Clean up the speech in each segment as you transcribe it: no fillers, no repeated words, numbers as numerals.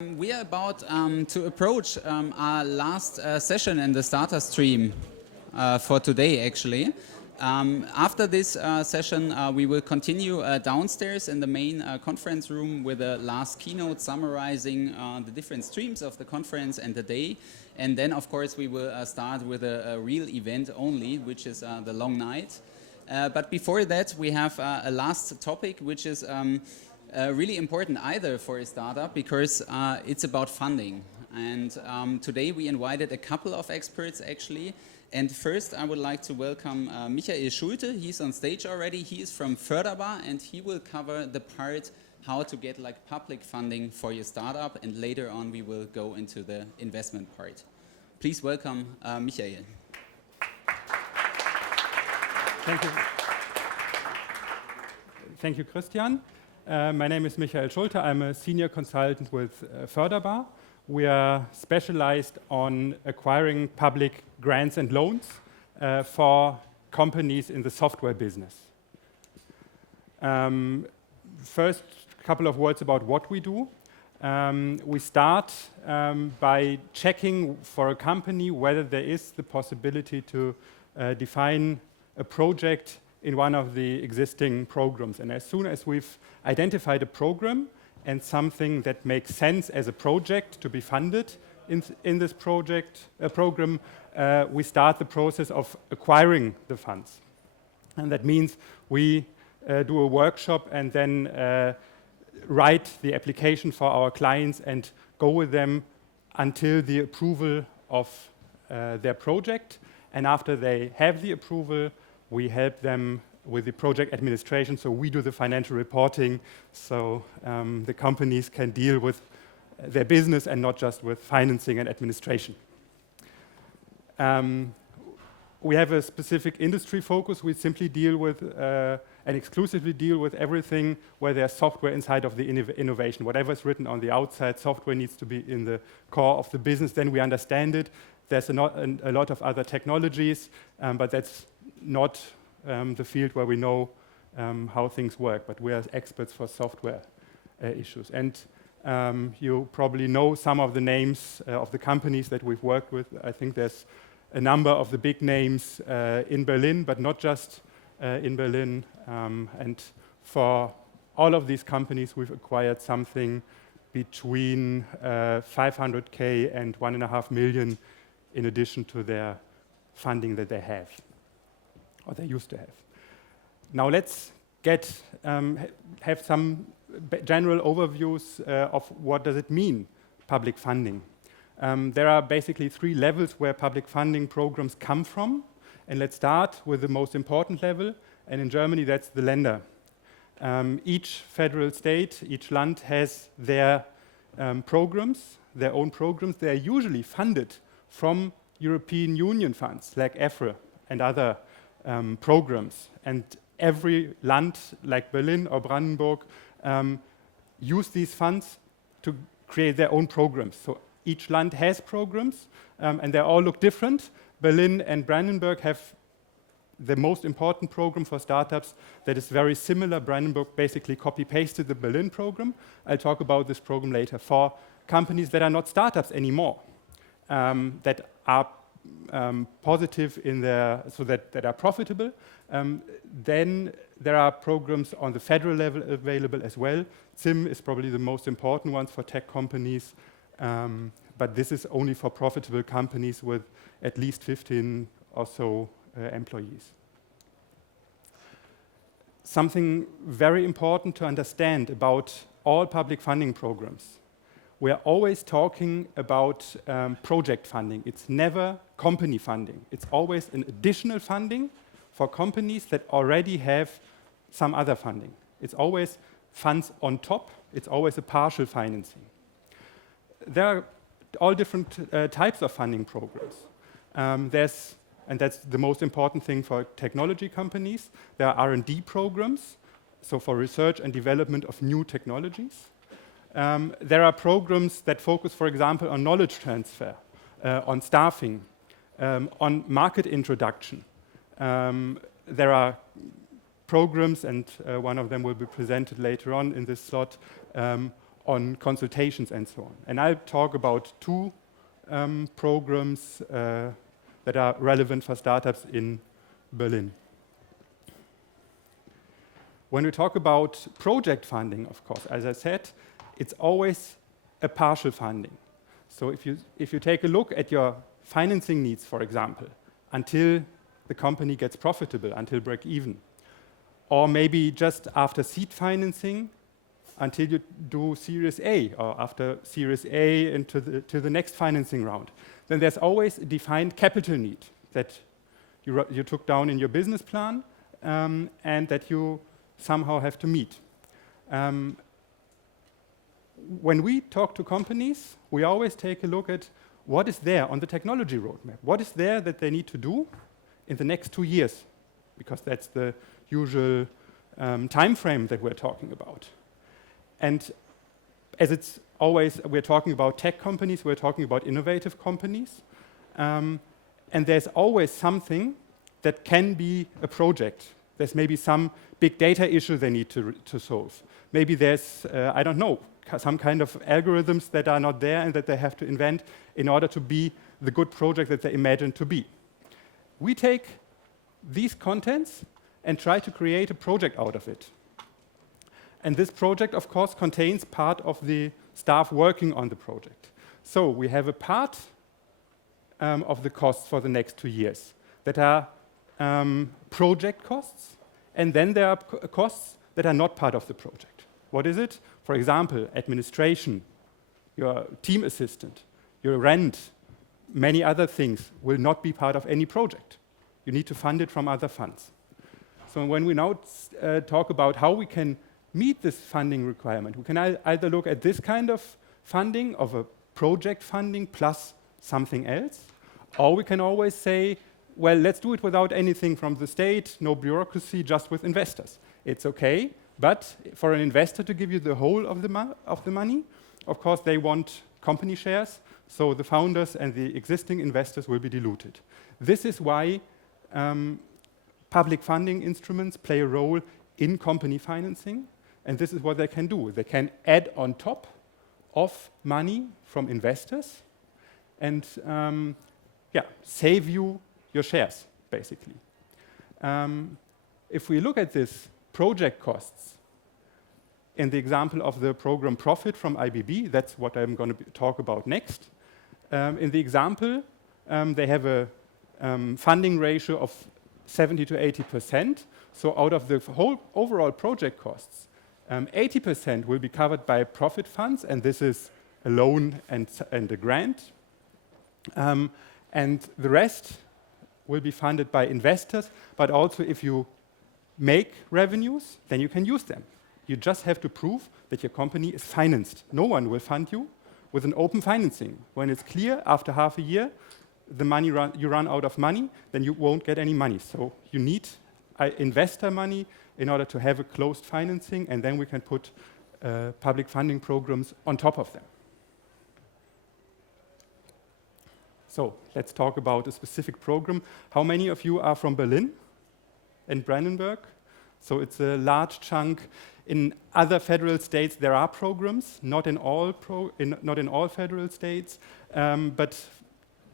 We are about to approach our last session in the starter stream for today, actually. After this session, we will continue downstairs in the main conference room with a last keynote summarizing the different streams of the conference and the day. And then, of course, we will start with a real event only, which is the long night. But before that, we have a last topic, which is really important either for a startup because it's about funding. And today we invited a couple of experts actually. And first I would like to welcome Michael Schulte. He's on stage already. He is from Förderbar and he will cover the part how to get like public funding for your startup. And later on we will go into the investment part. Please welcome Michael. Thank you. Thank you, Christian. My name is Michael Schulte. I'm a senior consultant with Förderbar. We are specialized on acquiring public grants and loans for companies in the software business. First, a couple of words about what we do. We start by checking for a company whether there is the possibility to define a project in one of the existing programs. And as soon as we've identified a program and something that makes sense as a project to be funded in this program, we start the process of acquiring the funds. And that means we do a workshop and then write the application for our clients and go with them until the approval of their project. And after they have the approval, we help them with the project administration, so we do the financial reporting, so the companies can deal with their business and not just with financing and administration. We have a specific industry focus. We simply deal with and exclusively deal with everything where there's software inside of the innovation. Whatever is written on the outside, software needs to be in the core of the business, then we understand it. There's a lot of other technologies, but that's not the field where we know how things work, but we are experts for software issues. And you probably know some of the names of the companies that we've worked with. I think there's a number of the big names in Berlin, but not just in Berlin. And for all of these companies, we've acquired something between 500K and 1.5 million in addition to their funding that they have, or they used to have. Now let's have some general overviews of what does it mean, public funding. There are basically 3 levels where public funding programs come from. And let's start with the most important level. And in Germany, that's the Länder. Each federal state, each Land has their programs, their own programs. They are usually funded from European Union funds like EFRE and other programs. And every Land, like Berlin or Brandenburg, use these funds to create their own programs. So each Land has programs, and they all look different. Berlin and Brandenburg have the most important program for startups that is very similar. Brandenburg basically copy-pasted the Berlin program. I'll talk about this program later. For companies that are not startups anymore, that are positive in their, so that are profitable, then there are programs on the federal level available as well. CIM is probably the most important one for tech companies, but this is only for profitable companies with at least 15 or so employees. Something very important to understand about all public funding programs. We are always talking about project funding. It's never company funding. It's always an additional funding for companies that already have some other funding. It's always funds on top. It's always a partial financing. There are all different types of funding programs. And that's the most important thing for technology companies. There are R&D programs, so for research and development of new technologies. There are programs that focus, for example, on knowledge transfer, on staffing, on market introduction. There are programs, and one of them will be presented later on in this slot, on consultations and so on. And I'll talk about two programs that are relevant for startups in Berlin. When we talk about project funding, of course, as I said, it's always a partial funding. So if you take a look at your financing needs, for example, until the company gets profitable, until break even, or maybe just after seed financing until you do Series A, or after Series A into the next financing round, then there's always a defined capital need that you took down in your business plan and that you somehow have to meet. When we talk to companies, we always take a look at what is there on the technology roadmap. What is there that they need to do in the next 2 years? Because that's the usual time frame that we're talking about. And as it's always, we're talking about tech companies, we're talking about innovative companies. And there's always something that can be a project. There's maybe some big data issue they need to solve. Maybe there's, I don't know, some kind of algorithms that are not there and that they have to invent in order to be the good project that they imagine to be. We take these contents and try to create a project out of it. And this project, of course, contains part of the staff working on the project. So we have a part of the costs for the next 2 years that are project costs, and then there are costs that are not part of the project. What is it? For example, administration, your team assistant, your rent, many other things will not be part of any project. You need to fund it from other funds. So when we now talk about how we can meet this funding requirement, we can either look at this kind of funding, of a project funding plus something else, or we can always say, well, let's do it without anything from the state, no bureaucracy, just with investors. It's okay, but for an investor to give you the whole of the money, of course, they want company shares, so the founders and the existing investors will be diluted. This is why public funding instruments play a role in company financing, and this is what they can do. They can add on top of money from investors and save you your shares, basically. If we look at this project costs in the example of the program Profit from IBB, that's what I'm going to talk about next. In the example, they have a funding ratio of 70 to 80%. So out of the whole overall project costs, 80% will be covered by profit funds, and this is a loan and a grant. And the rest will be funded by investors, but also if you make revenues, then you can use them. You just have to prove that your company is financed. No one will fund you with an open financing. When it's clear after half a year, you run out of money, then you won't get any money. So you need investor money in order to have a closed financing, and then we can put public funding programs on top of them. So let's talk about a specific program. How many of you are from Berlin and Brandenburg? So it's a large chunk. In other federal states, there are programs, not in all federal states, but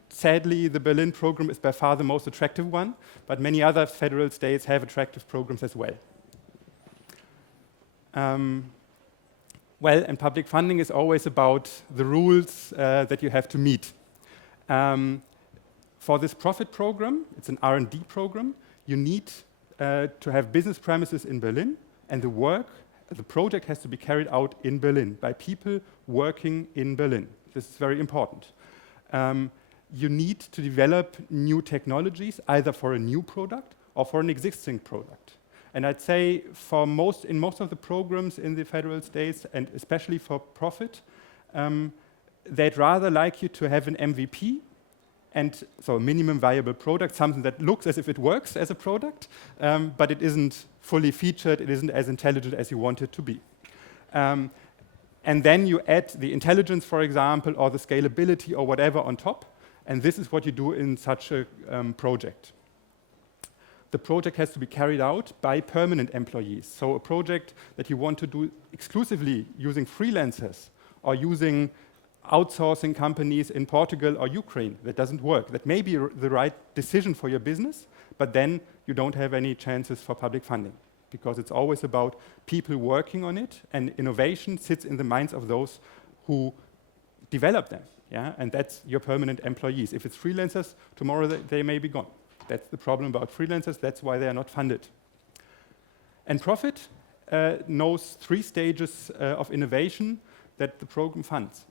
sadly, the Berlin program is by far the most attractive one, but many other federal states have attractive programs as well. And public funding is always about the rules that you have to meet. For this profit program, it's an R&D program, you need to have business premises in Berlin, and the project has to be carried out in Berlin by people working in Berlin. This is very important. You need to develop new technologies, either for a new product or for an existing product. And I'd say in most of the programs in the federal states, and especially for profit, they'd rather like you to have an MVP, and so a minimum viable product, something that looks as if it works as a product, but it isn't fully featured, it isn't as intelligent as you want it to be. And then you add the intelligence, for example, or the scalability or whatever on top, and this is what you do in such a project. The project has to be carried out by permanent employees. So a project that you want to do exclusively using freelancers or using outsourcing companies in Portugal or Ukraine. That doesn't work. That may be the right decision for your business, but then you don't have any chances for public funding, because it's always about people working on it, and innovation sits in the minds of those who develop them. Yeah? And that's your permanent employees. If it's freelancers, tomorrow they may be gone. That's the problem about freelancers. That's why they are not funded. And Profit knows 3 stages of innovation that the program funds.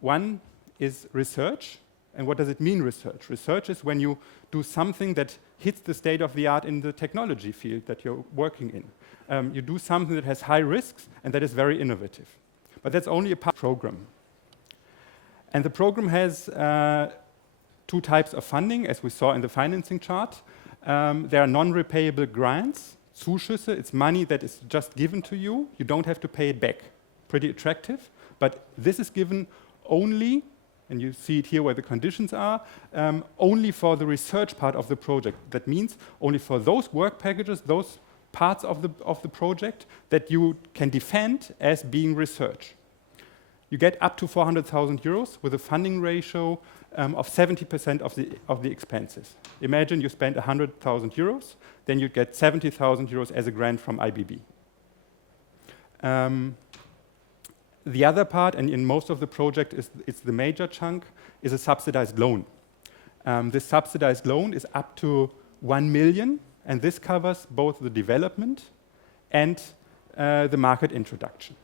One is research. And what does it mean, research? Research is when you do something that hits the state of the art in the technology field that you're working in. You do something that has high risks and that is very innovative. But that's only a part of the program. And the program has 2 types of funding, as we saw in the financing chart. There are non-repayable grants, Zuschüsse. It's money that is just given to you. You don't have to pay it back. Pretty attractive. But this is given only, and you see it here where the conditions are, only for the research part of the project. That means only for those work packages, those parts of the project that you can defend as being research. You get up to 400,000 euros with a funding ratio of 70% of the expenses. Imagine you spend 100,000 euros, then you get 70,000 euros as a grant from IBB. The other part, and in most of the project, it's the major chunk, is a subsidized loan. This subsidized loan is up to 1 million, and this covers both the development and the market introduction.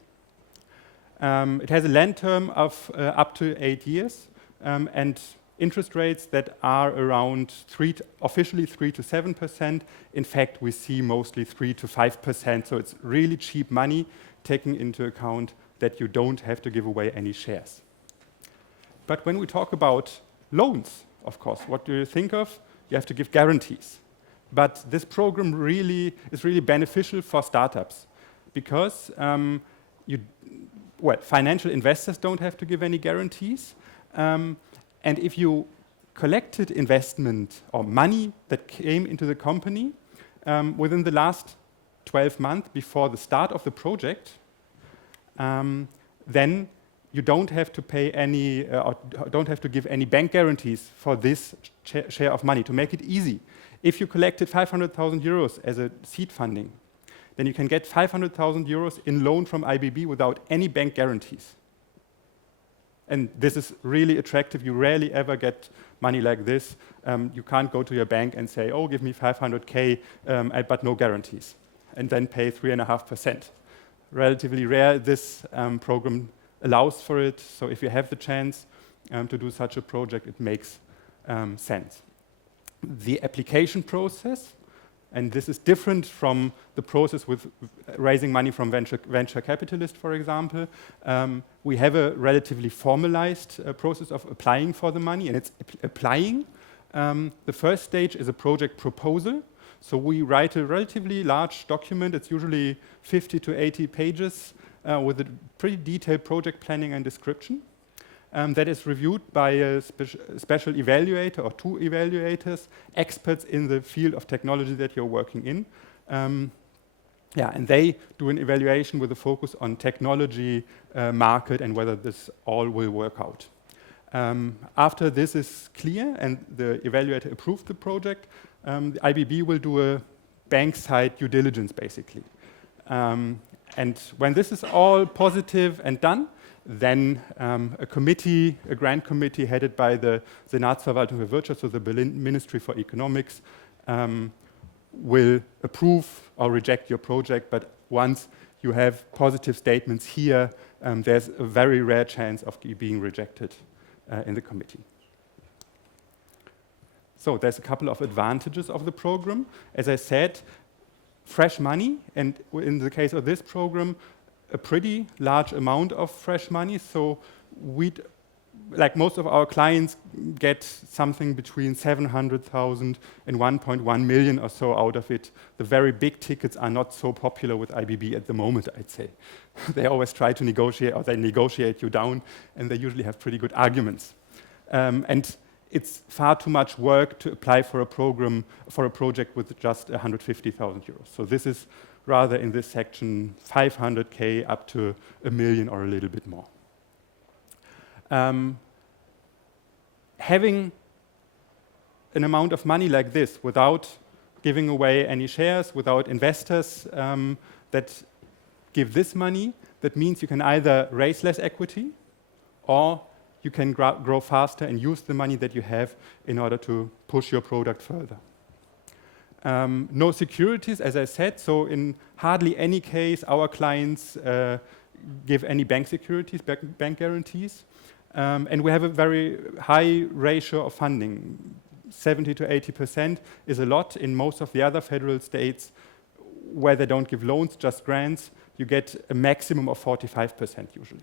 It has a lend term of up to 8 years, and interest rates that are around officially 3 to 7%. In fact, we see mostly 3 to 5%, so it's really cheap money, taking into account that you don't have to give away any shares. But when we talk about loans, of course, what do you think of? You have to give guarantees. But this program is really beneficial for startups, because financial investors don't have to give any guarantees. And if you collected investment or money that came into the company within the last 12 months before the start of the project, then you don't have to pay any, or don't have to give any bank guarantees for this share of money. To make it easy, if you collected 500,000 euros as a seed funding, then you can get 500,000 euros in loan from IBB without any bank guarantees. And this is really attractive. You rarely ever get money like this. You can't go to your bank and say, oh, give me 500K, but no guarantees, and then pay 3.5%. Relatively rare. This program allows for it. So if you have the chance to do such a project, it makes sense. The application process, and this is different from the process with raising money from venture capitalists, for example. We have a relatively formalized process of applying for the money, and it's applying. The first stage is a project proposal. So we write a relatively large document. It's usually 50 to 80 pages with a pretty detailed project planning and description. That is reviewed by a special evaluator or 2 evaluators, experts in the field of technology that you're working in. And they do an evaluation with a focus on technology, market, and whether this all will work out. After this is clear and the evaluator approved the project, the IBB will do a bank-side due diligence, basically. And when this is all positive and done, then a grant committee headed by the Senatsverwaltung für Wirtschaft, so the Berlin Ministry for Economics, will approve or reject your project. But once you have positive statements here, there's a very rare chance of being rejected in the committee. So there's a couple of advantages of the program. As I said, fresh money, and in the case of this program, a pretty large amount of fresh money. So we'd, like most of our clients, get something between 700,000 and 1.1 million or so out of it. The very big tickets are not so popular with IBB at the moment, I'd say. They always try to negotiate, or they negotiate you down, and they usually have pretty good arguments. And it's far too much work to apply for a program, for a project with just 150,000 euros. So this is rather in this section 500K up to 1 million or a little bit more. Having an amount of money like this without giving away any shares, without investors that give this money, that means you can either raise less equity or you can grow faster and use the money that you have in order to push your product further. No securities, as I said, so in hardly any case our clients give any bank securities, bank guarantees. And we have a very high ratio of funding. 70 to 80% is a lot. In most of the other federal states where they don't give loans, just grants, you get a maximum of 45% usually.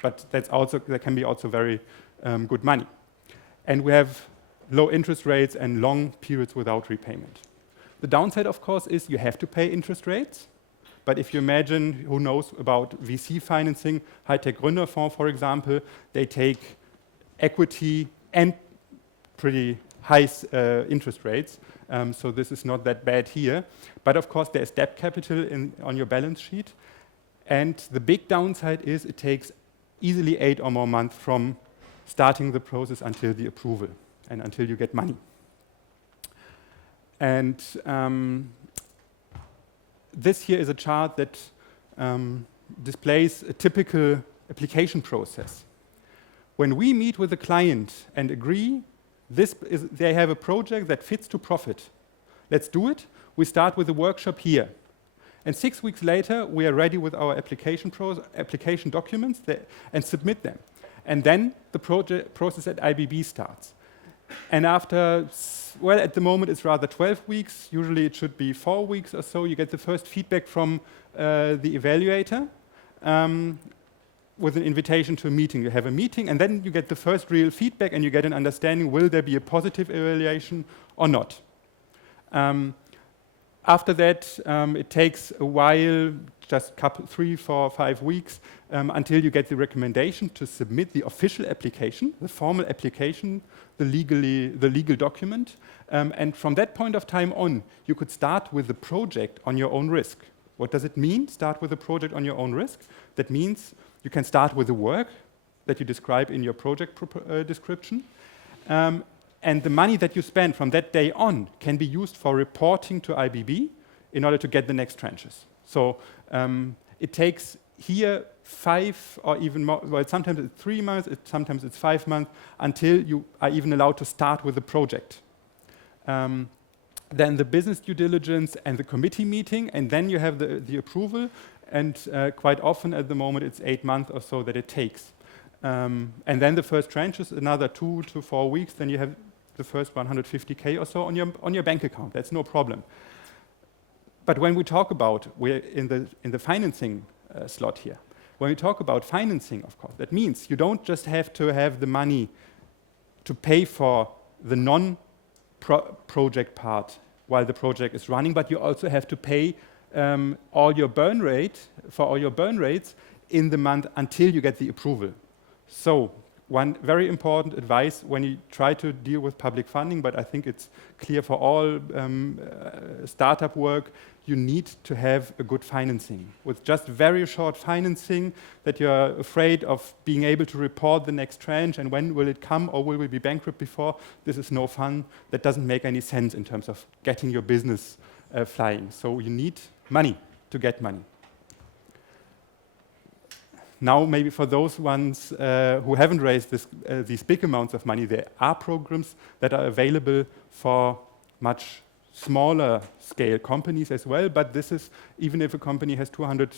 But that can be also very good money. And we have low interest rates and long periods without repayment. The downside, of course, is you have to pay interest rates. But if you imagine, who knows about VC financing, High-Tech Gründerfonds, for example, they take equity and pretty high interest rates. So this is not that bad here. But of course, there's debt capital on your balance sheet. And the big downside is it takes easily 8 or more months from starting the process until the approval and until you get money. And this here is a chart that displays a typical application process. When we meet with a client and agree, they have a project that fits to profit. Let's do it. We start with a workshop here. And 6 weeks later, we are ready with our application documents and submit them. And then the process at IBB starts. And after, well, at the moment it's rather 12 weeks. Usually it should be 4 weeks or so. You get the first feedback from the evaluator with an invitation to a meeting. You have a meeting, and then you get the first real feedback, and you get an understanding, will there be a positive evaluation or not? After that, it takes a while, just 3, 4, 5 weeks, until you get the recommendation to submit the official application, the formal application, the legal document. And from that point of time on, you could start with the project on your own risk. What does it mean, start with a project on your own risk? That means you can start with the work that you describe in your project description. And the money that you spend from that day on can be used for reporting to IBB in order to get the next tranches. So it takes here 5 or even more, well, sometimes it's 3 months, sometimes it's 5 months, until you are even allowed to start with the project. Then the business due diligence and the committee meeting, and then you have the approval, and quite often at the moment it's 8 months or so that it takes. And then the first tranche is another 2 to 4 weeks, then you have the first 150K or so on your bank account. That's no problem. But when we talk about, we're in the financing slot here. When we talk about financing, of course, that means you don't just have to have the money to pay for the non-project part while the project is running, but you also have to pay all your burn rates in the month until you get the approval. So one very important advice when you try to deal with public funding, but I think it's clear for all startup work, you need to have a good financing. With just very short financing that you're afraid of being able to report the next tranche and when will it come or will we be bankrupt before, this is no fun. That doesn't make any sense in terms of getting your business flying. So you need money to get money. Now, maybe for those ones who haven't raised these big amounts of money, there are programs that are available for much smaller scale companies as well, but this is, even if a company has 200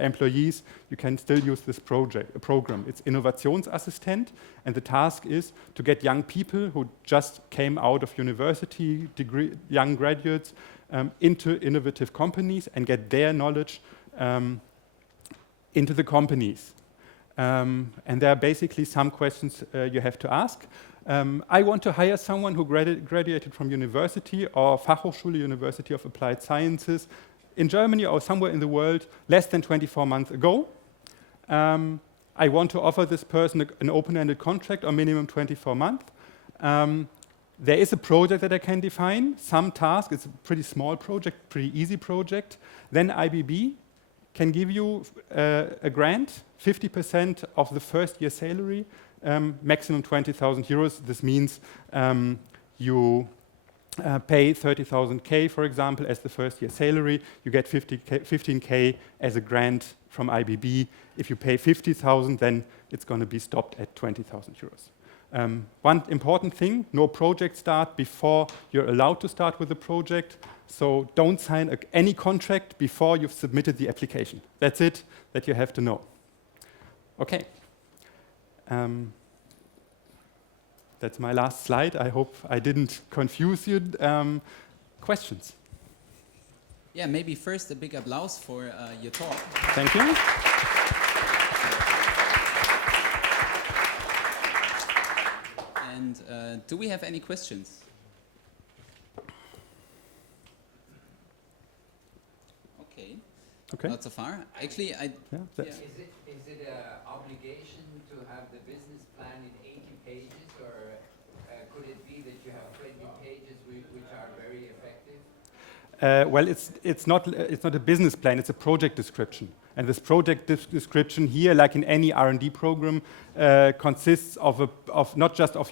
employees, you can still use this program. It's Innovationsassistent, and the task is to get young people who just came out of university, young graduates, into innovative companies and get their knowledge into the companies. And there are basically some questions you have to ask. I want to hire someone who graduated from university or Fachhochschule, University of Applied Sciences, in Germany or somewhere in the world less than 24 months ago. I want to offer this person an open-ended contract or minimum 24 months. There is a project that I can define, some task, it's a pretty small project, pretty easy project. Then IBB can give you a grant, 50% of the first year salary, maximum 20,000 euros. This means you pay 30,000 for example, as the first year salary. You get 15K as a grant from IBB. If you pay 50,000, then it's going to be stopped at 20,000 euros. One important thing, no project start before you're allowed to start with the project. So don't sign any contract before you've submitted the application. That's it that you have to know. Okay. That's my last slide. I hope I didn't confuse you. Questions? Yeah, maybe first a big applause for your talk. Thank you. And do we have any questions? Okay. Okay. Not so far. Actually, Is it an obligation to have the business plan in 80 pages, or could it be that you have 20 pages which are very effective? Well, it's not a business plan. It's a project description. And this project description here, like in any R&D program, consists of not just of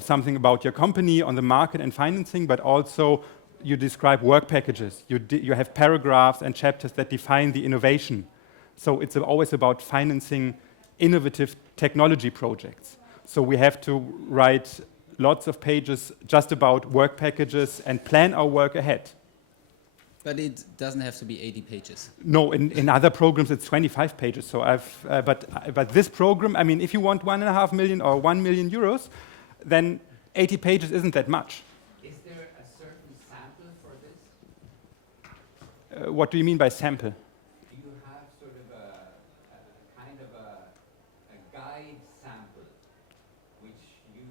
something about your company on the market and financing, but also you describe work packages. You have paragraphs and chapters that define the innovation. So it's always about financing innovative technology projects. So we have to write lots of pages just about work packages and plan our work ahead. But it doesn't have to be 80 pages. No, in other programs it's 25 pages. So but this program, I mean, if you want 1.5 million or 1 million euros, then 80 pages isn't that much. Is there a certain sample for this? What do you mean by sample? Do you have sort of a kind of a guide sample which you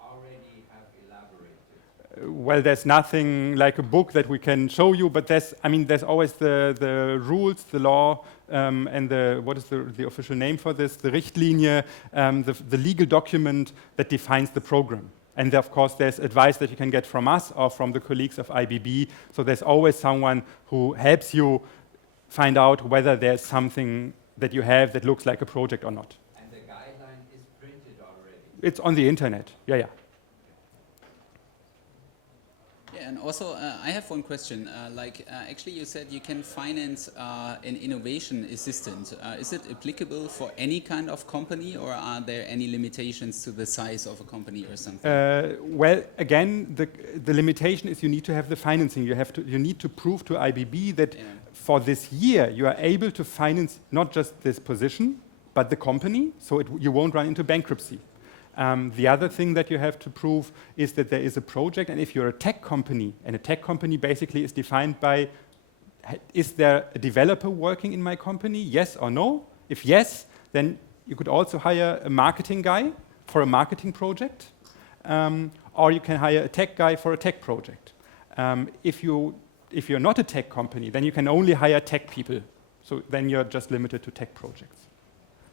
already have elaborated? Well, there's nothing like a book that we can show you, but there's always the rules, the law, and what is the official name for this? The Richtlinie, the legal document that defines the program. And of course, there's advice that you can get from us or from the colleagues of IBB. So there's always someone who helps you find out whether there's something that you have that looks like a project or not. And the guideline is printed already? It's on the internet, yeah. Yeah, and also I have one question. Actually, you said you can finance an innovation assistant. Is it applicable for any kind of company, or are there any limitations to the size of a company or something? Well, again, the limitation is you need to have the financing. You need to prove to IBB that for this year you are able to finance not just this position, but the company, so you won't run into bankruptcy. The other thing that you have to prove is that there is a project, and if you're a tech company, and a tech company basically is defined by, is there a developer working in my company, yes or no? If yes, then you could also hire a marketing guy for a marketing project, or you can hire a tech guy for a tech project. If you're not a tech company, then you can only hire tech people, so then you're just limited to tech projects.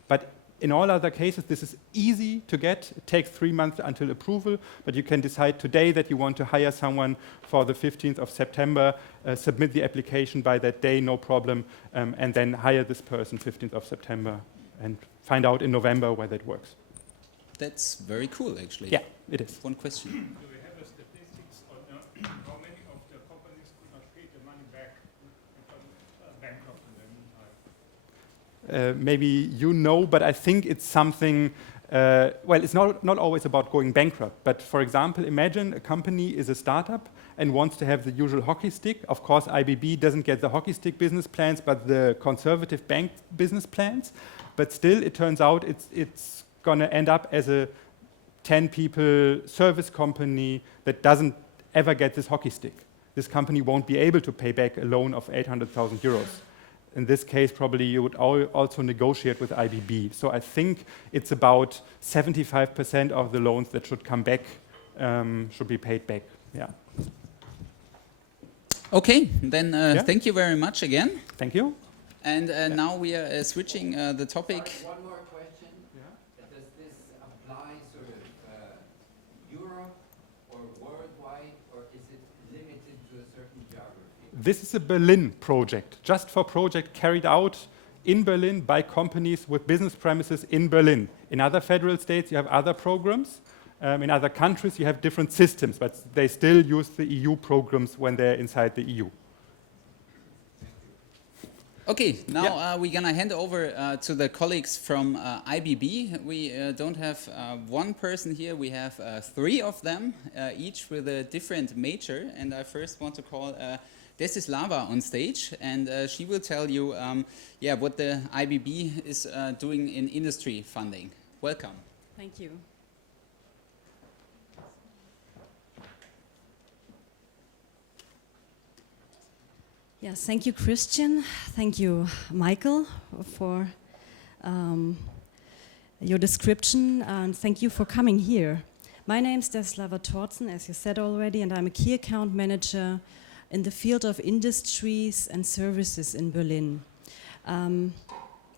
But in all other cases, this is easy to get. It takes 3 months until approval, but you can decide today that you want to hire someone for the 15th of September, submit the application by that day, no problem, and then hire this person 15th of September and find out in November whether it works. That's very cool, actually. Yeah, it is. One question. Do we have a statistics on how many of the companies could not pay the money back because bankrupt in the meantime? Maybe you know, but I think it's something, well, it's not always about going bankrupt, but for example, imagine a company is a startup and wants to have the usual hockey stick. Of course, IBB doesn't get the hockey stick business plans, but the conservative bank business plans. But still, it turns out it's going to end up as a 10-people service company that doesn't ever get this hockey stick. This company won't be able to pay back a loan of 800,000 euros. In this case, probably you would also negotiate with IBB. So I think it's about 75% of the loans that should come back should be paid back. Yeah. Okay, then thank you very much again. Thank you. And now we are switching the topic. One more question. Yeah. Does this apply sort of Europe or worldwide, or is it limited to a certain geography? This is a Berlin project, just for project carried out in Berlin by companies with business premises in Berlin. In other federal states, you have other programs. In other countries, you have different systems, but they still use the EU programs when they're inside the EU. Okay, now we're gonna hand over to the colleagues from IBB. We don't have one person here, we have 3 of them, each with a different major. And I first want to call Dessislawa on stage, and she will tell you what the IBB is doing in industry funding. Welcome. Thank you. Yes, thank you, Christian. Thank you, Michael, for your description, and thank you for coming here. My name is Dessislawa Thordsen, as you said already, and I'm a key account manager in the field of industries and services in Berlin.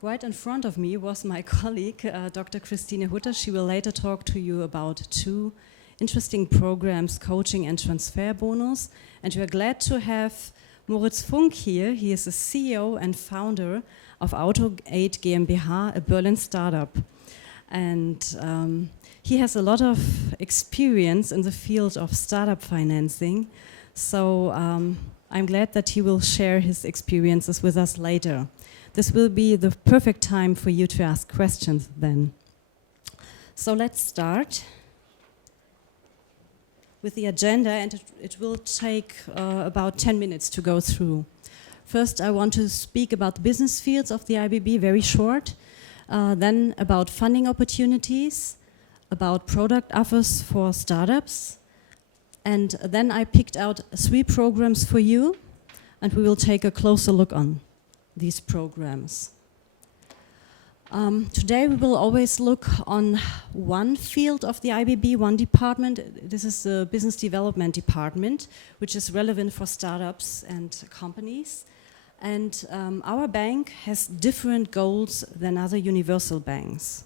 Right in front of me was my colleague, Dr. Christine Hutter. She will later talk to you about 2 interesting programs, coaching and transfer bonus. And we are glad to have Moritz Funk here. He is the CEO and founder of AutoAid GmbH, a Berlin startup. And he has a lot of experience in the field of startup financing. So I'm glad that he will share his experiences with us later. This will be the perfect time for you to ask questions then. So let's start with the agenda, and it will take about 10 minutes to go through. First, I want to speak about the business fields of the IBB, very short. Then about funding opportunities, about product offers for startups. And then I picked out 3 programs for you, and we will take a closer look on these programs. Today we will always look on one field of the IBB, one department. This is the business development department, which is relevant for startups and companies. And our bank has different goals than other universal banks.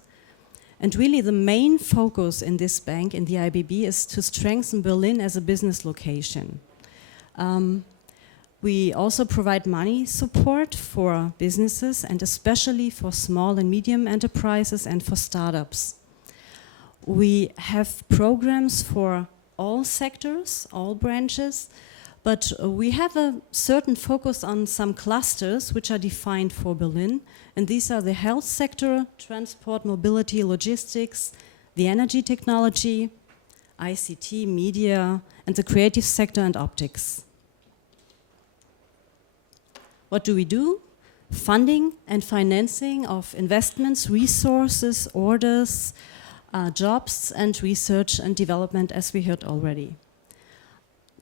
And really the main focus in this bank, in the IBB, is to strengthen Berlin as a business location. We also provide money support for businesses and especially for small and medium enterprises and for startups. We have programs for all sectors, all branches, but we have a certain focus on some clusters which are defined for Berlin, and these are the health sector, transport, mobility, logistics, the energy technology, ICT, media, and the creative sector and optics. What do we do? Funding and financing of investments, resources, orders, jobs, and research and development, as we heard already.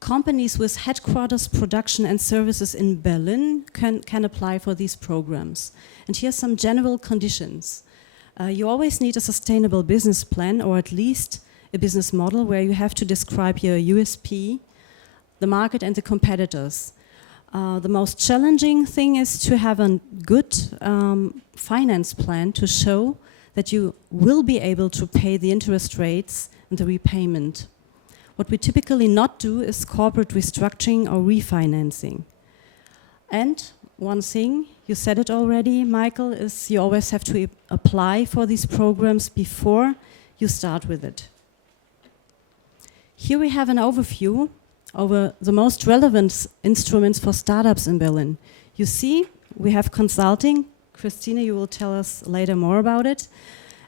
Companies with headquarters, production and services in Berlin can apply for these programs. And here are some general conditions. You always need a sustainable business plan, or at least a business model where you have to describe your USP, the market and the competitors. The most challenging thing is to have a good finance plan to show that you will be able to pay the interest rates and the repayment. What we typically not do is corporate restructuring or refinancing. And one thing, you said it already, Michael, is you always have to apply for these programs before you start with it. Here we have an overview over the most relevant instruments for startups in Berlin. You see, we have consulting. Christina, you will tell us later more about it.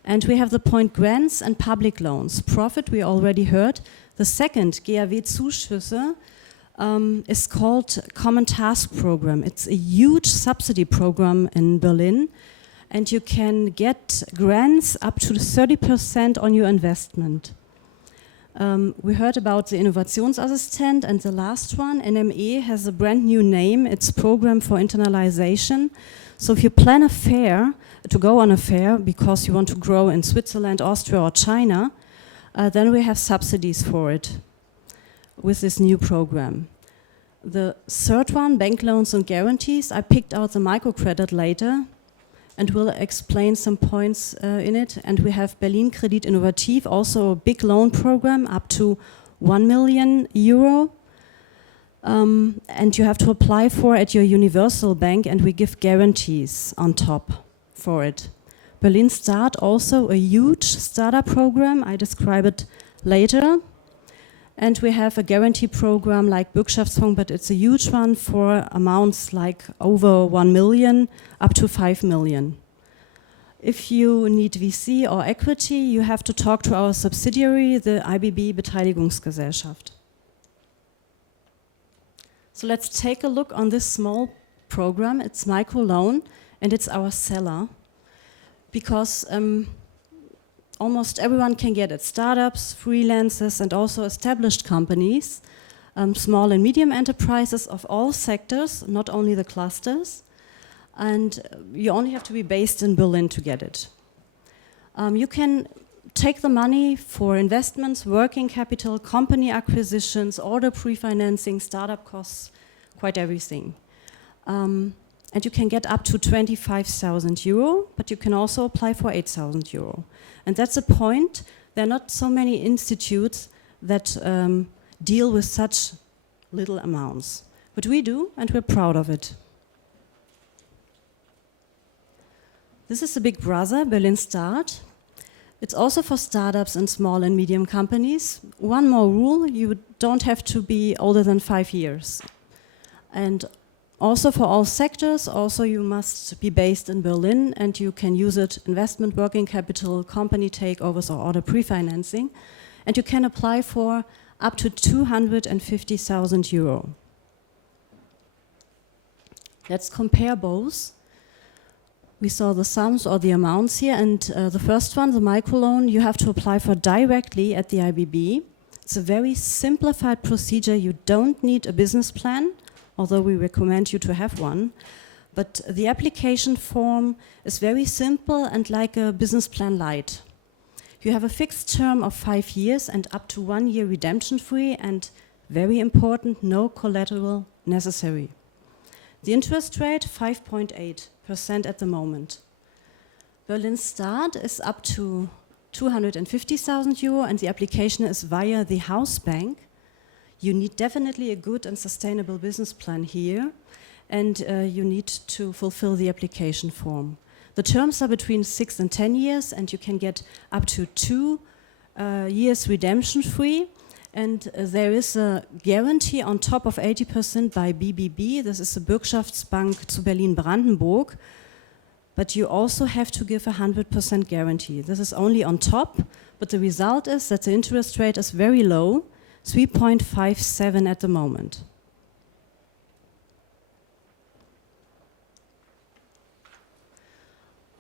And we have the point grants and public loans. Profit, we already heard. The second, GAW-Zuschüsse, is called Common Task Program. It's a huge subsidy program in Berlin, and you can get grants up to 30% on your investment. We heard about the Innovationsassistent, and the last one, NME, has a brand new name. It's Program for Internalization. So if you plan a fair, to go on a fair because you want to grow in Switzerland, Austria or China, then we have subsidies for it with this new program. The third one, bank loans and guarantees, I picked out the microcredit later and will explain some points in it. And we have Berlin Kredit Innovativ, also a big loan program up to €1 million. and you have to apply for at your universal bank, and we give guarantees on top for it. Berlin Start, also a huge startup program. I describe it later. And we have a guarantee program like Bürgschaftsfonds, but it's a huge one for amounts like over 1 million up to 5 million. If you need VC or equity, you have to talk to our subsidiary, the IBB Beteiligungsgesellschaft. So let's take a look on this small program. It's microloan, and it's our seller, because almost everyone can get it. Startups, freelancers, and also established companies, small and medium enterprises of all sectors, not only the clusters. And you only have to be based in Berlin to get it. You can take the money for investments, working capital, company acquisitions, order pre-financing, startup costs, quite everything. And you can get up to 25,000 euro, but you can also apply for 8,000 euro. And that's a point. There are not so many institutes that deal with such little amounts. But we do, and we're proud of it. This is the big brother, Berlin Start. It's also for startups and small and medium companies. One more rule, you don't have to be older than 5 years. And also for all sectors, also you must be based in Berlin, and you can use it investment, working capital, company takeovers, or order pre-financing. And you can apply for up to 250,000 euro. Let's compare both. We saw the sums or the amounts here, and the first one, the microloan, you have to apply for directly at the IBB. It's a very simplified procedure. You don't need a business plan, although we recommend you to have one. But the application form is very simple and like a business plan light. You have a fixed term of 5 years and up to 1 year redemption free, and very important, no collateral necessary. The interest rate, 5.8% at the moment. Berlin Start is up to 250,000 euro, and the application is via the house bank. You need definitely a good and sustainable business plan here, and you need to fulfill the application form. The terms are between 6 and 10 years, and you can get up to 2 years redemption free. And there is a guarantee on top of 80% by BBB. This is the Bürgschaftsbank zu Berlin-Brandenburg. But you also have to give a 100% guarantee. This is only on top, but the result is that the interest rate is very low, 3.57 at the moment.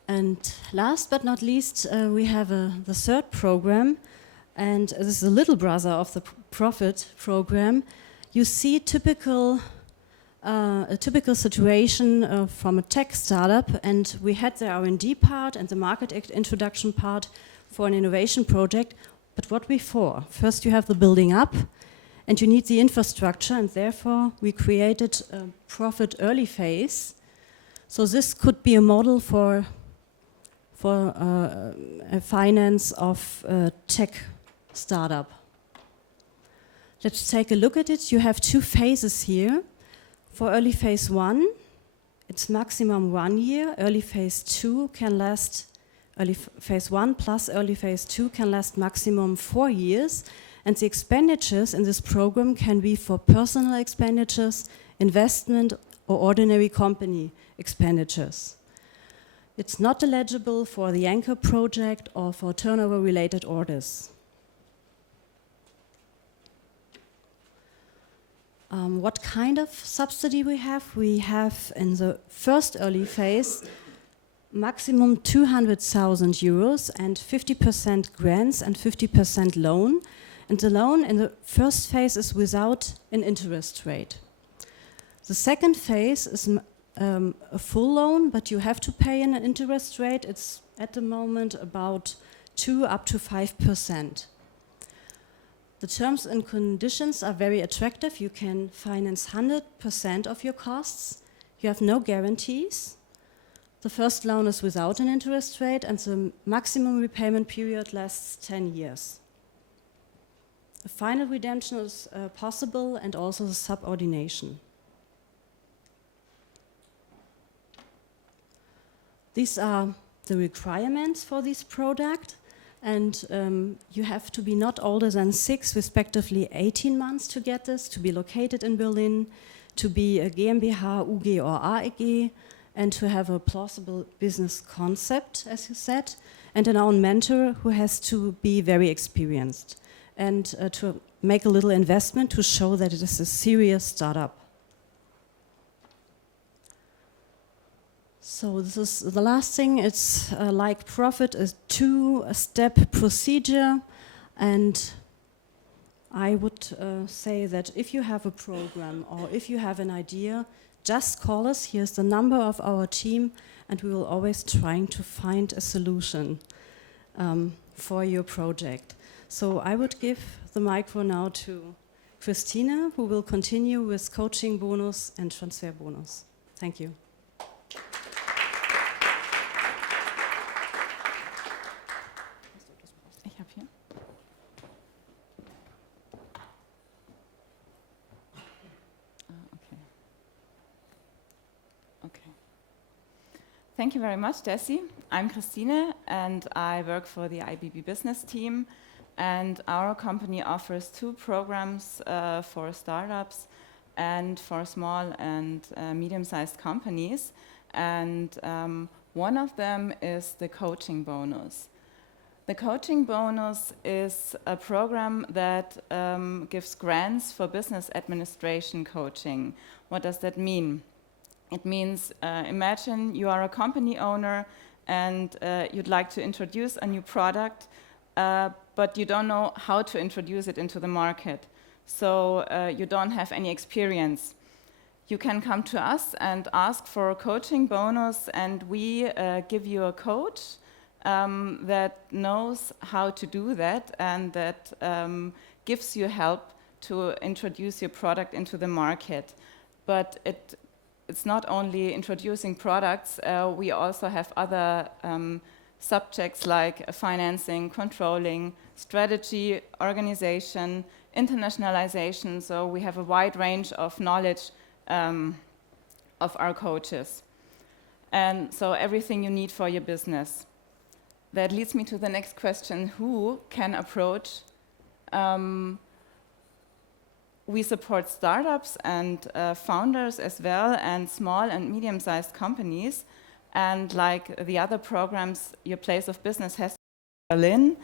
And last but not least, we have the third program. And this is the little brother of the profit program. You see a typical situation from a tech startup, and we had the R&D part and the market introduction part for an innovation project. But what before? First you have the building up, and you need the infrastructure, and therefore we created a profit early phase. So this could be a model for a finance of a tech startup. Let's take a look at it. You have 2 phases here. For early phase 1, it's maximum 1 year. Early phase 2 can last, early phase 1 plus early phase 2 can last maximum 4 years. And the expenditures in this program can be for personal expenditures, investment, or ordinary company expenditures. It's not eligible for the anchor project or for turnover-related orders. What kind of subsidy we have? We have in the first early phase maximum 200,000 euros and 50% grants and 50% loan. And the loan in the first phase is without an interest rate. The second phase is a full loan, but you have to pay an interest rate. It's at the moment about 2 up to 5%. The terms and conditions are very attractive. You can finance 100% of your costs. You have no guarantees. The first loan is without an interest rate, and the maximum repayment period lasts 10 years. A final redemption is possible, and also the subordination. These are the requirements for this product, and you have to be not older than 6, respectively 18 months to get this, to be located in Berlin, to be a GmbH, UG or AG, and to have a plausible business concept, as you said, and an own mentor who has to be very experienced, and to make a little investment to show that it is a serious startup. So this is the last thing. It's like profit, a 2-step procedure, and I would say that if you have a program or if you have an idea, just call us. Here's the number of our team, and we will always trying to find a solution for your project. So I would give the micro now to Christina, who will continue with coaching bonus and transfer bonus. Thank you. Ich habe hier. Okay. Thank you very much, Desi. I'm Christine, and I work for the IBB business team. And our company offers 2 programs for startups and for small and medium-sized companies. And one of them is the coaching bonus. The coaching bonus is a program that gives grants for business administration coaching. What does that mean? It means, imagine you are a company owner and you'd like to introduce a new product, but you don't know how to introduce it into the market. So you don't have any experience. You can come to us and ask for a coaching bonus, and we give you a coach that knows how to do that, and that gives you help to introduce your product into the market. But it's not only introducing products, we also have other subjects like financing, controlling, strategy, organization, internationalization. So we have a wide range of knowledge of our coaches. And so everything you need for your business. That leads me to the next question: who can approach? We support startups and founders as well, and small and medium-sized companies. And like the other programs, your place of business has to be Berlin,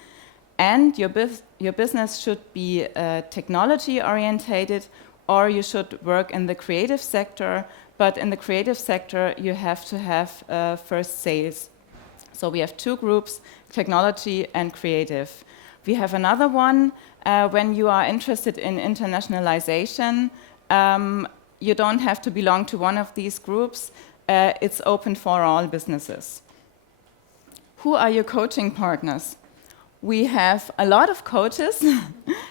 and your business should be technology-orientated, or you should work in the creative sector. But in the creative sector, you have to have first sales. So we have 2 groups, technology and creative. We have another one, when you are interested in internationalization, you don't have to belong to one of these groups. It's open for all businesses. Who are your coaching partners? We have a lot of coaches,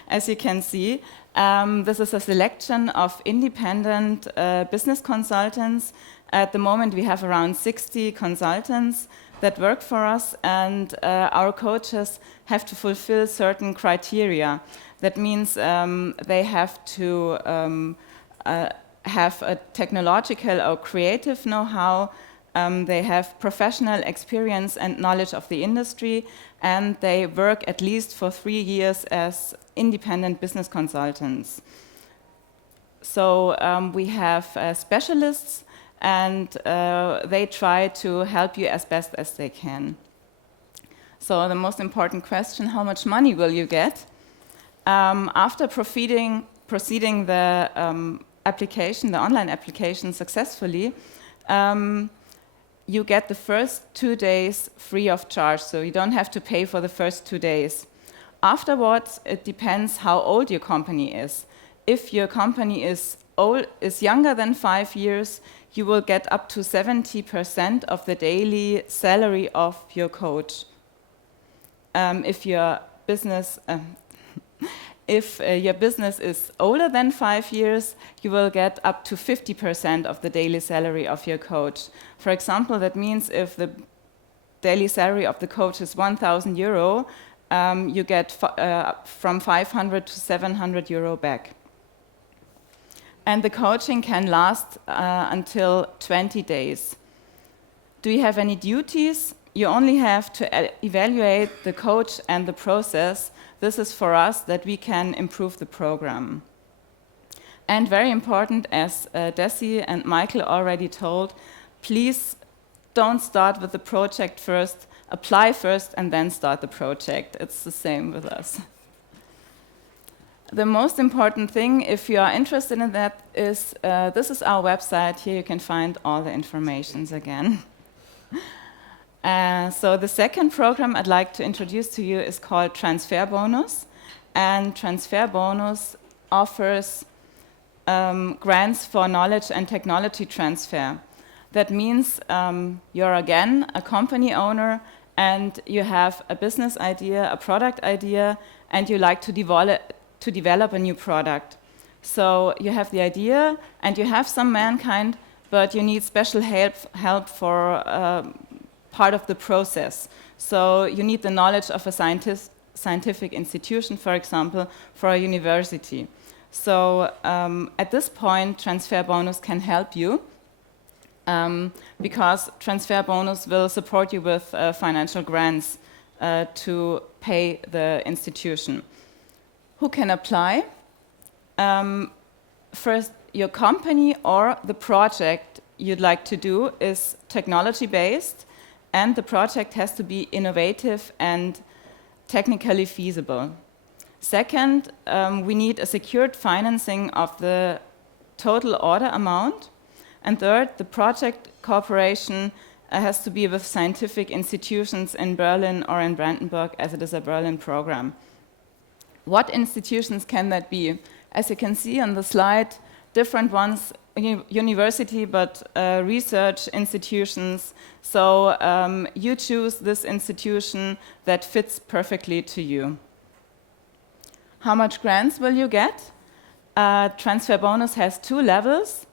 as you can see. This is a selection of independent business consultants. At the moment, we have around 60 consultants that work for us, and our coaches have to fulfill certain criteria. That means they have to have a technological or creative know-how, they have professional experience and knowledge of the industry, and they work at least for 3 years as independent business consultants. So we have specialists, and they try to help you as best as they can. So the most important question: how much money will you get? After proceeding the application, the online application successfully, you get the first 2 days free of charge, so you don't have to pay for the first 2 days. Afterwards, it depends how old your company is. If your company is younger than 5 years, you will get up to 70% of the daily salary of your coach. If your business is older than 5 years, you will get up to 50% of the daily salary of your coach. For example, that means if the daily salary of the coach is 1,000 euro, you get from 500 to 700 euro back. And the coaching can last until 20 days. Do you have any duties? You only have to evaluate the coach and the process. This is for us that we can improve the program. And very important, as Desi and Michael already told, please don't start with the project first, apply first and then start the project. It's the same with us. The most important thing, if you are interested in that, is this is our website. Here you can find all the informations again. So the second program I'd like to introduce to you is called Transfer Bonus. And Transfer Bonus offers grants for knowledge and technology transfer. That means you're again a company owner and you have a business idea, a product idea, and you like to develop a new product. So you have the idea and you have some mankind, but you need special help for part of the process. So you need the knowledge of a scientific institution, for example, for a university. So at this point, Transfer Bonus can help you because Transfer Bonus will support you with financial grants to pay the institution. Who can apply? First, your company or the project you'd like to do is technology-based, and the project has to be innovative and technically feasible. Second, we need a secured financing of the total order amount. And third, the project cooperation has to be with scientific institutions in Berlin or in Brandenburg, as it is a Berlin program. What institutions can that be? As you can see on the slide, different ones, university, but research institutions. So you choose this institution that fits perfectly to you. How much grants will you get? Transfer Bonus has 2 levels.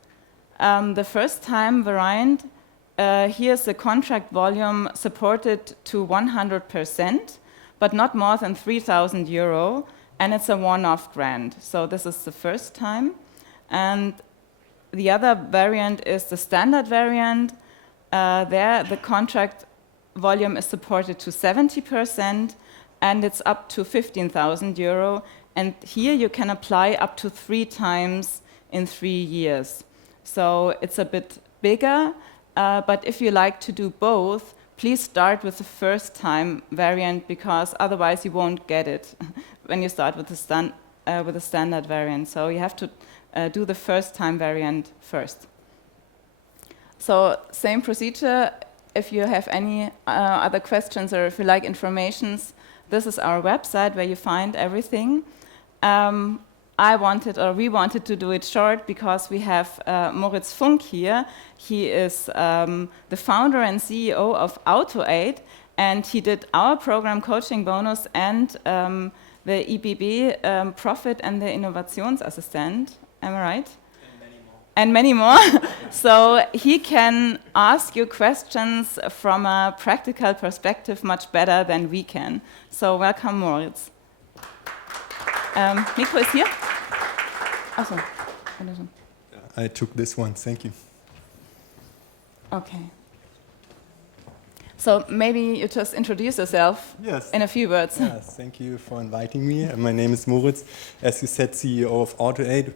The first time variant, here's the contract volume supported to 100%, but not more than 3,000 euro, and it's a one-off grant. So this is the first time. And the other variant is the standard variant. There, the contract volume is supported to 70%, and it's up to 15,000 euro. And here you can apply up to 3 times in 3 years. So it's a bit bigger, but if you like to do both, please start with the first time variant, because otherwise you won't get it when you start with the standard variant. So you have to do the first time variant first. So same procedure. If you have any other questions or if you like informations, this is our website where you find everything. We wanted to do it short because we have Moritz Funk here. He is the founder and CEO of AutoAid, and he did our program Coaching Bonus and the IBB Profit and the Innovationsassistent. Am I right? And many more. So he can ask you questions from a practical perspective much better than we can. So welcome, Moritz. Mikro is here. Achso. I took this one, thank you. Okay. So maybe you just introduce yourself in a few words. Yes, thank you for inviting me. My name is Moritz, as you said, CEO of AutoAid.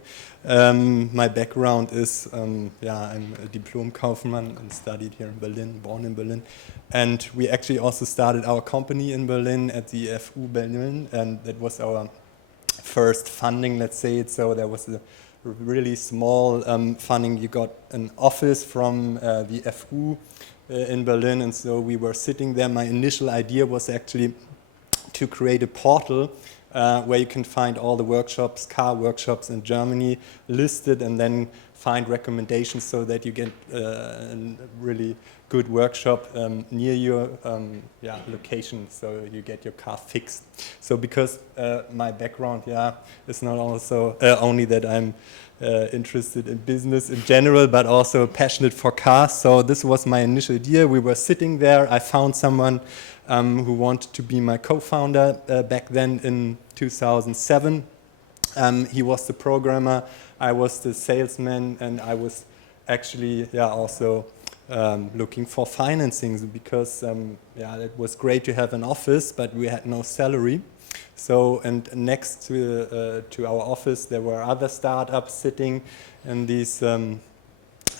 My background is, I'm a Diplom-Kaufmann and studied here in Berlin, born in Berlin. And we actually also started our company in Berlin at the FU Berlin, and that was our first funding, let's say it. So there was a really small funding. You got an office from the FU in Berlin, and so we were sitting there. My initial idea was actually to create a portal where you can find all the workshops, car workshops in Germany listed, and then find recommendations so that you get a really good workshop near your location, so you get your car fixed. So because my background is not also only that I'm interested in business in general, but also passionate for cars. So this was my initial idea. We were sitting there. I found someone who wanted to be my co-founder back then in 2007. He was the programmer, I was the salesman, and I was actually also looking for financing because it was great to have an office, but we had no salary. So, and next to our office, there were other startups sitting in these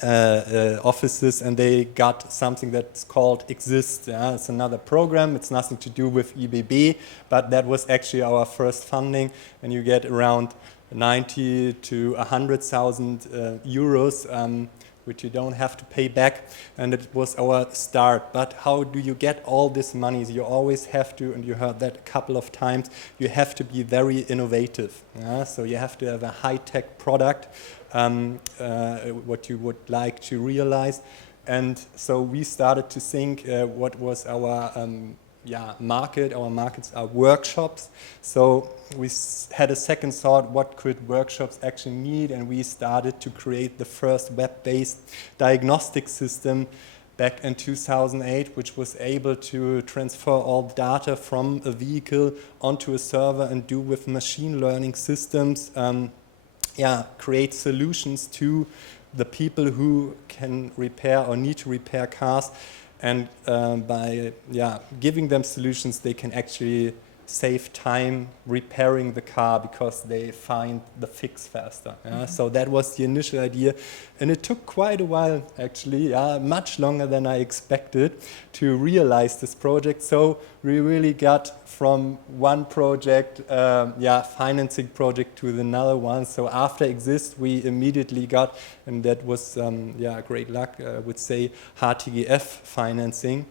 offices, and they got something that's called Exist. Yeah? It's another program. It's nothing to do with EBB, but that was actually our first funding, and you get around 90 to 100,000 euros, which you don't have to pay back, and it was our start. But how do you get all this money? You always have to, and you heard that a couple of times, you have to be very innovative. Yeah? So you have to have a high-tech product, what you would like to realize. And so we started to think what was our market. Our markets are workshops. So we had a second thought, what could workshops actually need? And we started to create the first web-based diagnostic system back in 2008, which was able to transfer all data from a vehicle onto a server and do with machine learning systems, create solutions to the people who can repair or need to repair cars. And by giving them solutions, they can actually save time repairing the car because they find the fix faster. So that was the initial idea, and it took quite a while, actually, much longer than I expected, to realize this project. So we really got from one project, financing project, to another one. So after Exist, we immediately got, and that was great luck, I would say, HTGF financing.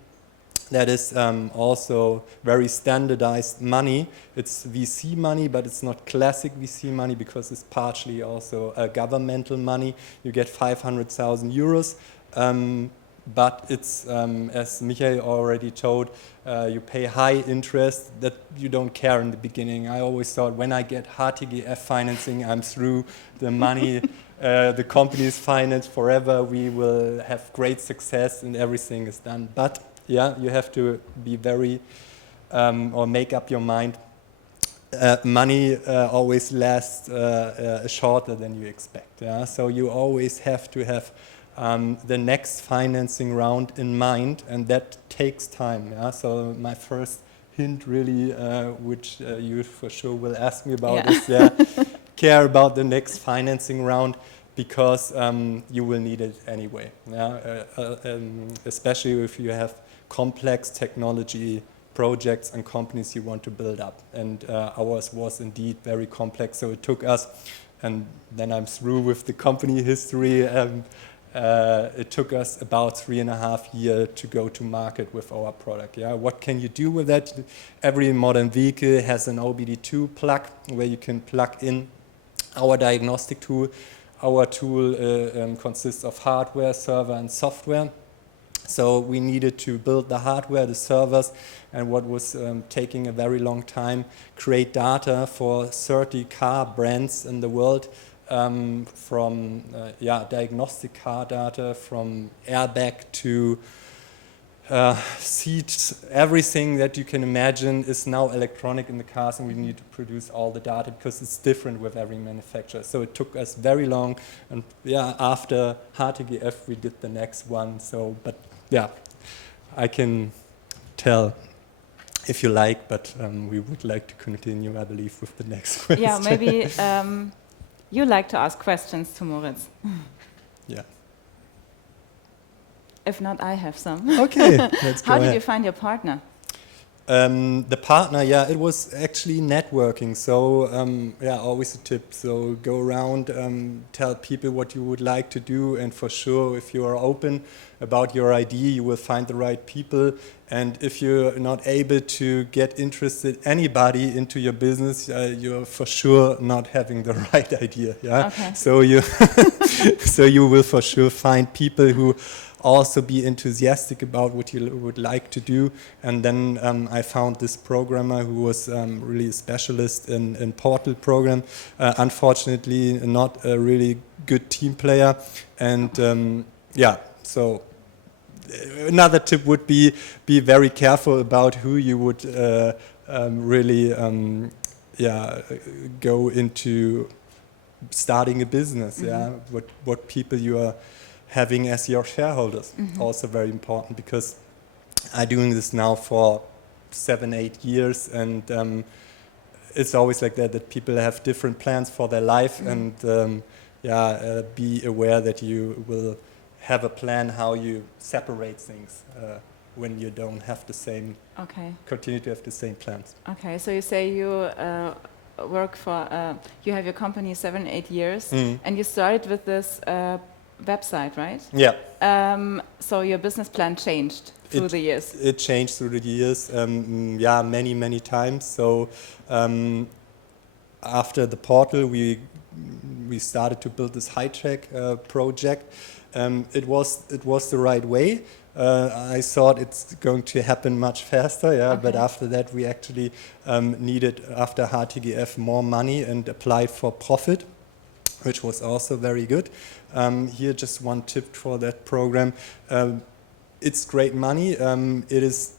That is also very standardized money. It's VC money, but it's not classic VC money because it's partially also governmental money. You get 500,000 euros, but it's, as Michael already told, you pay high interest that you don't care in the beginning. I always thought when I get HTGF financing, I'm through the money. The company is financed forever. We will have great success and everything is done. But you have to be very, or make up your mind. Money always lasts shorter than you expect. So you always have to have the next financing round in mind, and that takes time. So my first hint really, which you for sure will ask me about, is care about the next financing round, because you will need it anyway. Especially if you have complex technology projects and companies you want to build up. And ours was indeed very complex, so it took us, and then I'm through with the company history, it took us about 3.5 years to go to market with our product. What can you do with that? Every modern vehicle has an OBD2 plug where you can plug in our diagnostic tool. Our tool consists of hardware, server, and software. So we needed to build the hardware, the servers, and what was taking a very long time, create data for 30 car brands in the world, from diagnostic car data, from airbag to seats. Everything that you can imagine is now electronic in the cars, and we need to produce all the data because it's different with every manufacturer. So it took us very long, and after HTGF we did the next one. So, but I can tell if you like, but we would like to continue, I believe, with the next question. Yeah, maybe you like to ask questions to Moritz. Yeah. If not, I have some. Okay, let's go How did ahead. you find your partner? The partner, yeah, it was actually networking. So yeah, always a tip. So go around, tell people what you would like to do, and for sure, if you are open about your idea, you will find the right people. And if you're not able to get interested anybody into your business, you're for sure not having the right idea. Yeah. Okay. So you so you will for sure find people who also be enthusiastic about what you would like to do. And then I found this programmer who was really a specialist in Portal program. Unfortunately, not a really good team player. And yeah, so another tip would be very careful about who you would really go into starting a business. Yeah, what people you are having as your shareholders. Also very important, because I'm doing this now for 7-8 years, and it's always like that people have different plans for their life, and be aware that you will have a plan how you separate things when you don't have the same, continue to have the same plans. Okay, so you say you work for, you have your company 7-8 years, and you started with this website, right? Yeah. So your business plan changed through the years? It changed through the years, yeah, many times. So after the portal, we started to build this high-tech project. It was the right way. I thought it's going to happen much faster, yeah. Okay. But after that, we actually needed, after HTGF, more money and applied for profit, which was also very good. Here, just one tip for that program. It's great money. It is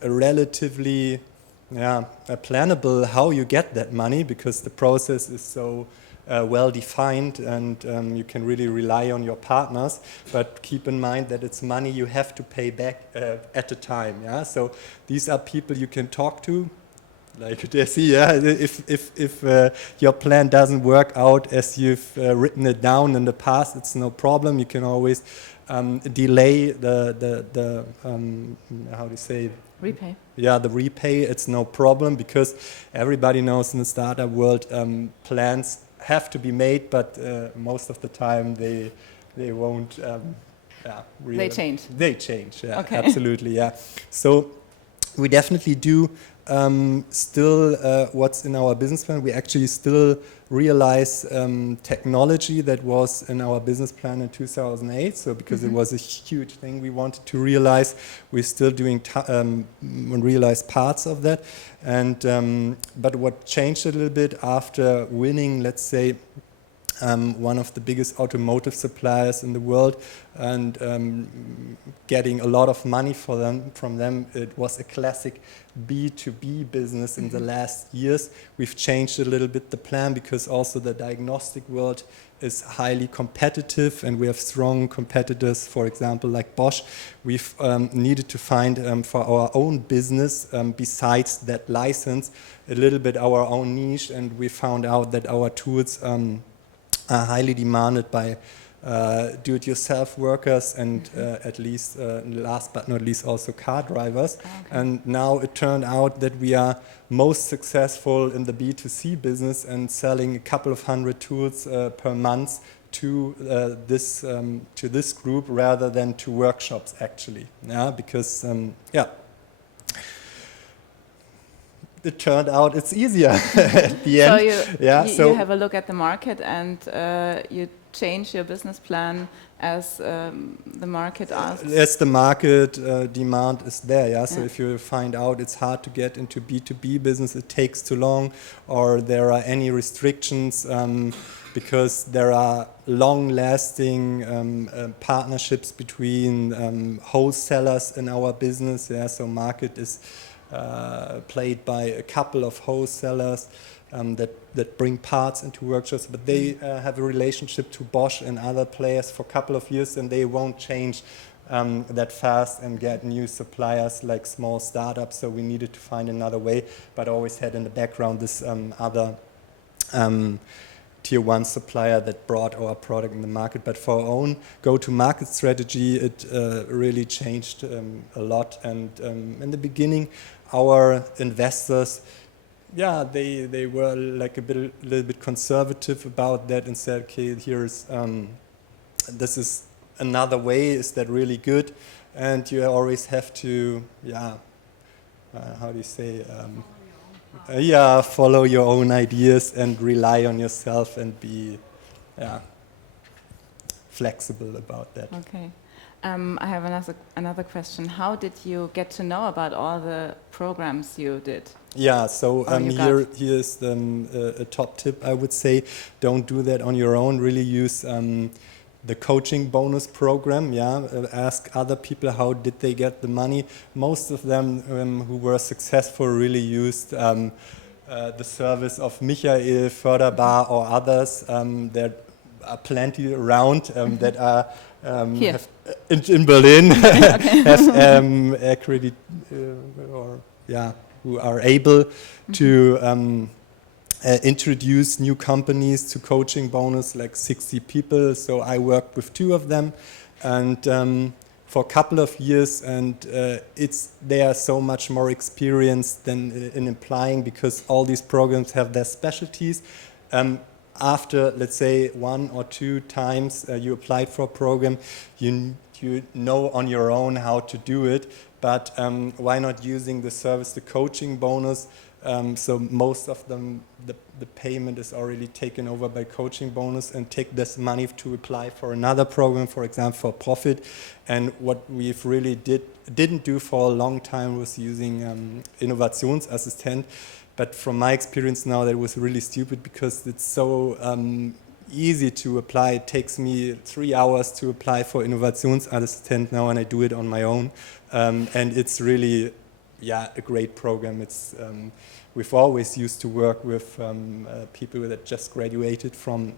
a relatively plannable how you get that money, because the process is so well defined, and you can really rely on your partners. But keep in mind that it's money you have to pay back at a time. Yeah. So these are people you can talk to, like Desi. Yeah. If your plan doesn't work out as you've written it down in the past, it's no problem. You can always delay the how do you say? Repay. Yeah, the repay. It's no problem, because everybody knows in the startup world plans have to be made, but most of the time they won't. Really, they change. They change. Yeah, okay. Absolutely. Yeah. So we definitely do still what's in our business plan. We actually still realize technology that was in our business plan in 2008. So because it was a huge thing we wanted to realize, we're still doing realize parts of that. And but what changed a little bit after winning, let's say, one of the biggest automotive suppliers in the world, and getting a lot of money from them. It was a classic B2B business in the last years. We've changed a little bit the plan, because also the diagnostic world is highly competitive, and we have strong competitors, for example, like Bosch. We've needed to find for our own business, besides that license, a little bit our own niche, and we found out that our tools are highly demanded by do-it-yourself workers, and at least, last but not least, also car drivers. Okay. And now it turned out that we are most successful in the B2C business, and selling a couple of hundred tools per month to this group, rather than to workshops, actually. Yeah, because it turned out it's easier at the end. So you have a look at the market, and you change your business plan as the market asks? As the market demand is there, yeah. So if you find out it's hard to get into B2B business, it takes too long, or there are any restrictions, because there are long-lasting partnerships between wholesalers in our business, yeah. So market is played by a couple of wholesalers that bring parts into workshops, but they have a relationship to Bosch and other players for a couple of years, and they won't change that fast and get new suppliers like small startups. So we needed to find another way, but always had in the background this other tier one supplier that brought our product in the market. But for our own go-to-market strategy, it really changed a lot. And in the beginning, our investors, yeah, they were like a little bit conservative about that and said, okay, here's this is another way. Is that really good? And you always have to, yeah, how do you say? Yeah, follow your own ideas and rely on yourself and be, yeah, flexible about that. Okay. I have another question. How did you get to know about all the programs you did? Yeah, so you here's a top tip, I would say. Don't do that on your own. Really use the coaching bonus program. Yeah, ask other people how did they get the money. Most of them who were successful really used the service of Michael, Förderbar, or others. There are plenty around that are have, in Berlin have accredited or yeah, who are able to introduce new companies to coaching bonus, like 60 people. So I worked with 2 of them, and for a couple of years, and they are so much more experienced than in applying, because all these programs have their specialties. After, let's say, 1 or 2 times you applied for a program, you know on your own how to do it. But why not using the service, the coaching bonus? So most of them, the payment is already taken over by coaching bonus, and take this money to apply for another program, for example, for profit. And what we've really didn't do for a long time was using Innovationsassistent. But from my experience now, that was really stupid, because it's so easy to apply. It takes me 3 hours to apply for Innovationsassistent now, and I do it on my own. And it's really, yeah, a great program. It's we've always used to work with people that just graduated from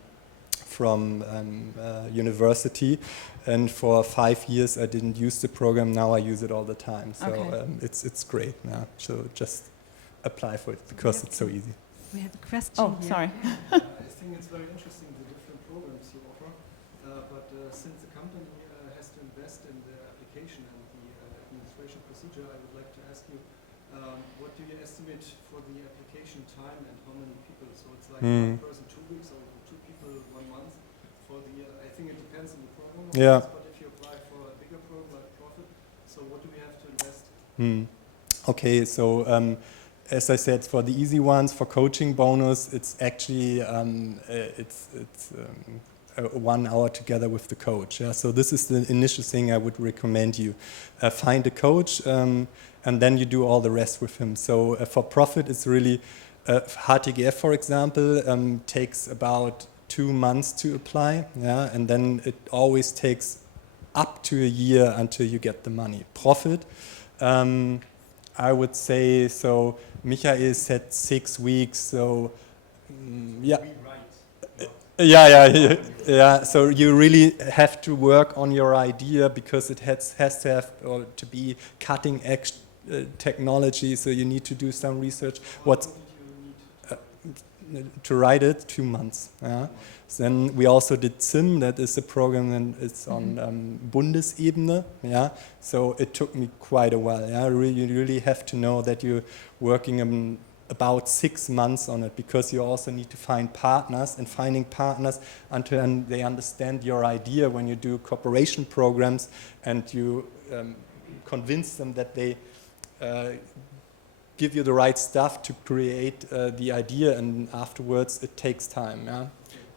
university, and for 5 years I didn't use the program. Now I use it all the time. So it's great now. So just apply for it, because it's so easy. We have a question. Oh, here. sorry. I think it's very interesting, the different programs you offer, but since the company has to invest in the application and the administration procedure, I would like to ask you, what do you estimate for the application time and how many people? So it's like 1 person 2 weeks, or 2 people 1 month. For the, I think it depends on the program, Yeah. but if you apply for a bigger program like Profit, so what do we have to invest? Okay, so as I said, for the easy ones, for coaching bonus, it's actually 1 hour together with the coach. Yeah? So this is the initial thing I would recommend you. Find a coach, and then you do all the rest with him. So for profit, it's really, HTGF, for example, takes about 2 months to apply. Yeah? And then it always takes up to a year until you get the money. Profit, I would say, so Michael said 6 weeks, so yeah. Yeah. So you really have to work on your idea, because it has to have, or to be cutting edge technology. So you need to do some research. To write it? 2 months. Yeah. Then we also did SIM, that is a program, and it's on Bundesebene. Yeah. So it took me quite a while. Yeah. You really have to know that you're working about 6 months on it, because you also need to find partners, and finding partners until they understand your idea. When you do cooperation programs and you convince them that they give you the right stuff to create the idea, and afterwards it takes time. Yeah.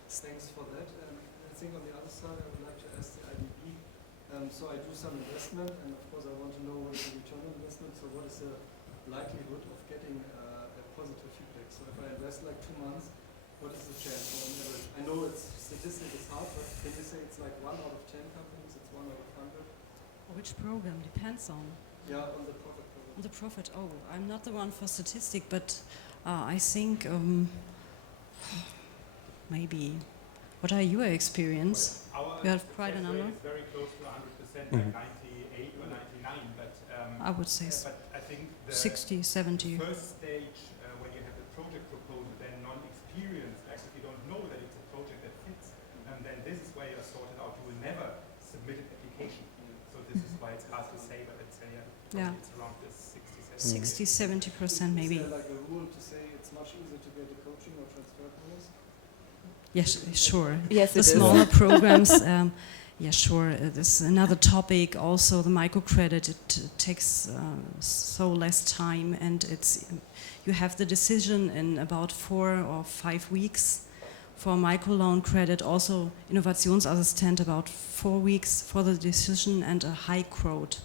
Thanks for that. I think on the other side, I would like to ask the IDB. So I do some investment, and of course I want to know what is the return on investment. So what is the likelihood of getting a positive feedback? So if I invest like 2 months, what is the chance on average? I know it's statistic is hard, but can you say it's like 1 out of 10 companies? It's 1 out of 100? Which program depends on? Yeah, on the profit program. On the profit. Oh, I'm not the one for statistic, but I think maybe. What are your experience? You have quite a number. It's very close to 100%, like 98 or 99, but I would say but I think the 60, 70. first stage when you have the project proposal, then non-experienced, like if you don't know that it's a project that fits, then this is where you're sorted out. You will never submit an application. So this is why it's hard to say, but let's say Yeah. it's around this 60, 70%. 60, 70% maybe. Is there like a rule to say it's much easier to get a coaching or transfer bonus? Yes, sure. Yes, The it is. smaller programs, yeah, sure. This is another topic. Also, the microcredit, it takes so less time, and you have the decision in about 4 or 5 weeks. For microloan credit, also Innovationsassistent, about 4 weeks for the decision, and a high quote,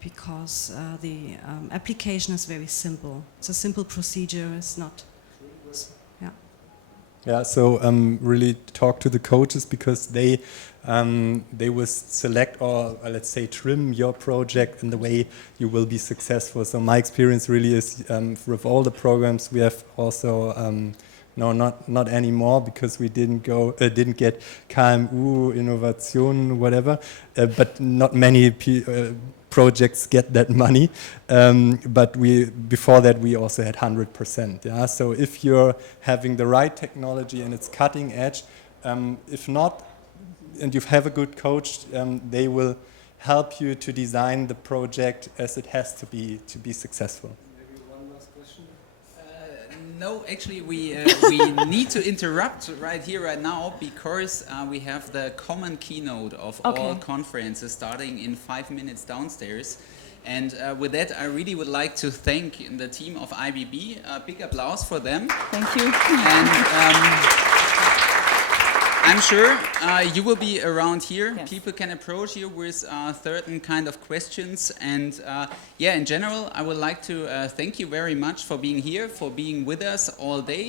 because the application is very simple. It's a simple procedure. It's not. Yeah. Yeah, so really talk to the coaches, because they will select, or let's say trim your project in the way you will be successful. So my experience really is with all the programs we have also no, not anymore, because we didn't get KMU, Innovation, whatever, but not many projects get that money. But before that we also had 100%. Yeah, so if you're having the right technology and it's cutting edge, if not, and you have a good coach, they will help you to design the project as it has to be successful. Maybe one last question. No, actually, we need to interrupt right here, right now, because we have the common keynote of all conferences starting in 5 minutes downstairs. And with that, I really would like to thank the team of IBB. Big applause for them. Thank you. And I'm sure you will be around here. Yes. People can approach you with certain kind of questions. And yeah, in general, I would like to thank you very much for being here, for being with us all day.